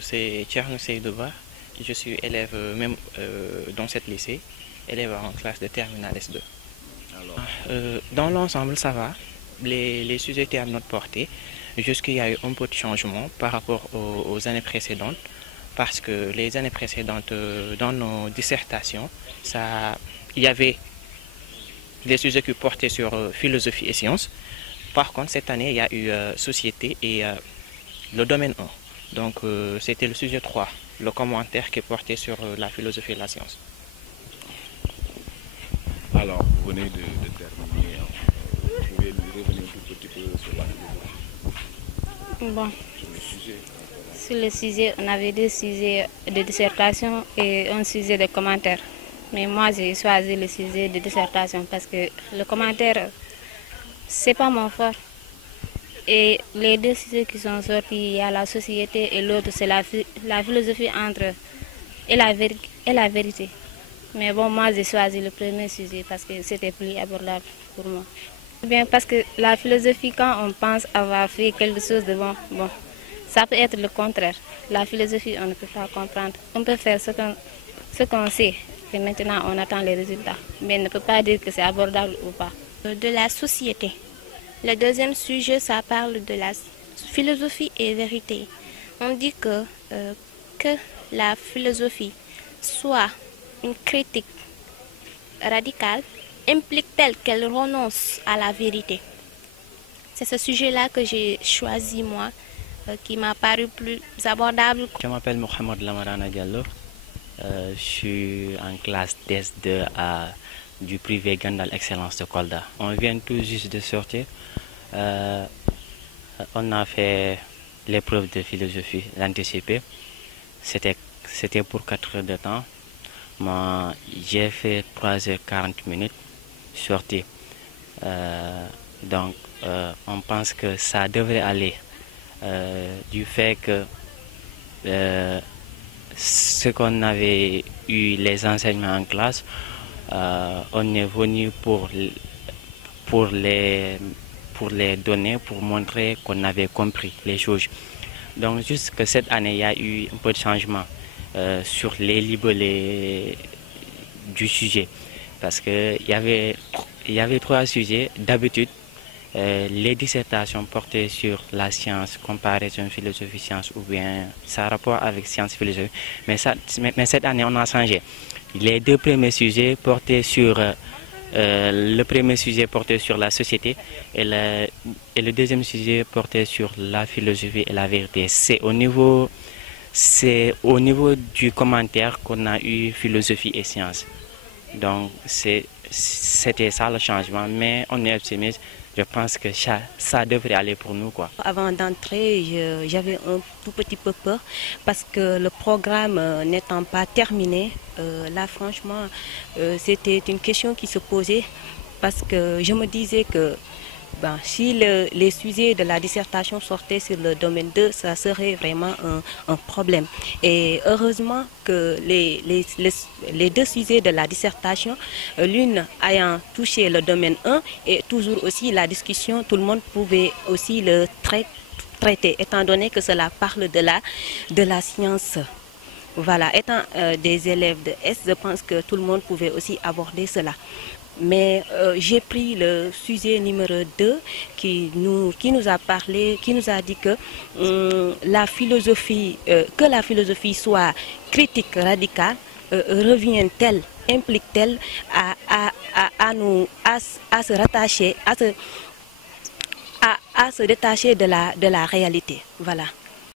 C'est Thierno Seydouba, je suis élève même dans cette lycée, élève en classe de terminale S2. Alors, Dans l'ensemble, ça va. Les sujets étaient à notre portée. Juste qu'il y a eu un peu de changement par rapport aux années précédentes, parce que les années précédentes, dans nos dissertations, il y avait des sujets qui portaient sur philosophie et sciences. Par contre, cette année, il y a eu société et le domaine 1. Donc, c'était le sujet 3, le commentaire qui portait sur la philosophie et la science. alors, vous venez de terminer. Vous pouvez nous revenir un tout petit peu sur la philosophie, Bon, sur le sujet. sur le sujet, on avait deux sujets de dissertation et un sujet de commentaire. Mais moi, j'ai choisi le sujet de dissertation parce que le commentaire, c'est pas mon fort. Et les deux sujets qui sont sortis, il y a la société et l'autre, c'est la philosophie et la vérité. Mais bon, moi, j'ai choisi le premier sujet parce que c'était plus abordable pour moi. Bien, parce que la philosophie, quand on pense avoir fait quelque chose de bon, ça peut être le contraire. La philosophie, on ne peut pas comprendre. On peut faire ce qu'on sait et maintenant on attend les résultats. Mais on ne peut pas dire que c'est abordable ou pas. De la société. Le deuxième sujet, ça parle de la philosophie et vérité. On dit que la philosophie soit une critique radicale, implique-t-elle qu'elle renonce à la vérité? C'est ce sujet-là que j'ai choisi moi, qui m'a paru plus abordable. Je m'appelle Mohamed Lamarana Diallo. Je suis en classe DS2 du privé Gandal Excellence de Kolda. On vient tout juste de sortir. On a fait l'épreuve de philosophie, l'anticipé. C'était pour 4 heures de temps. Moi, j'ai fait 3h40, sortie. Donc, on pense que ça devrait aller. Du fait que ce qu'on avait eu les enseignements en classe, on est venu pour les donner, pour montrer qu'on avait compris les choses. Donc juste que cette année, il y a eu un peu de changement sur les libellés du sujet. Parce qu'il y avait 3 sujets. D'habitude, les dissertations portaient sur la science, comparaison philosophie-science ou bien ça a rapport avec science-philosophie. Mais cette année, on a changé. Les 2 premiers sujets portaient sur... le premier sujet portait sur la société et le deuxième sujet portait sur la philosophie et la vérité. C'est au niveau du commentaire qu'on a eu philosophie et sciences. Donc c'était ça le changement, mais on est optimiste. Je pense que ça devrait aller pour nous, quoi. Avant d'entrer, j'avais un tout petit peu peur parce que le programme n'étant pas terminé, là franchement, c'était une question qui se posait parce que je me disais que si les sujets de la dissertation sortaient sur le domaine 2, ça serait vraiment un problème. Et heureusement que les 2 sujets de la dissertation, l'une ayant touché le domaine 1 et toujours aussi la discussion, tout le monde pouvait aussi le traiter, étant donné que cela parle de la science. Voilà, étant des élèves de S, je pense que tout le monde pouvait aussi aborder cela. Mais j'ai pris le sujet numéro 2 qui nous a parlé, qui nous a dit que la philosophie soit critique radicale, revient-elle, implique-t-elle à se rattacher, à se détacher de la réalité. Voilà.